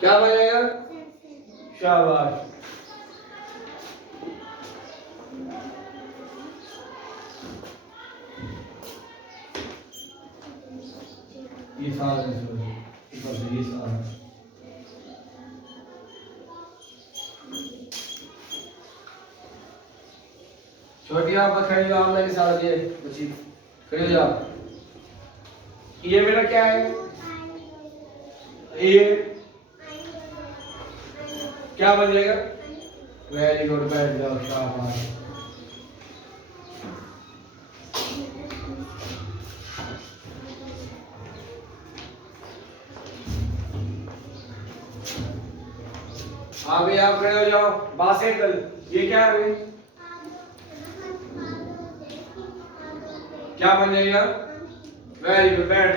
क्या बनेगा? शाबाश। ये साल है, सॉरी ये साल है। छोटी आप खड़ी हो, आमना के साथ ये बच्ची खड़ी हो जाओ। ये बेटा क्या है? ये क्या बन जाएगा? वेरी गुड, बैठ जाओ, शाबाश। आगे आप खड़े हो जाओ। बाइसाइकिल, ये क्या है? क्या बन जाएगा? वेरी गुड, बैठ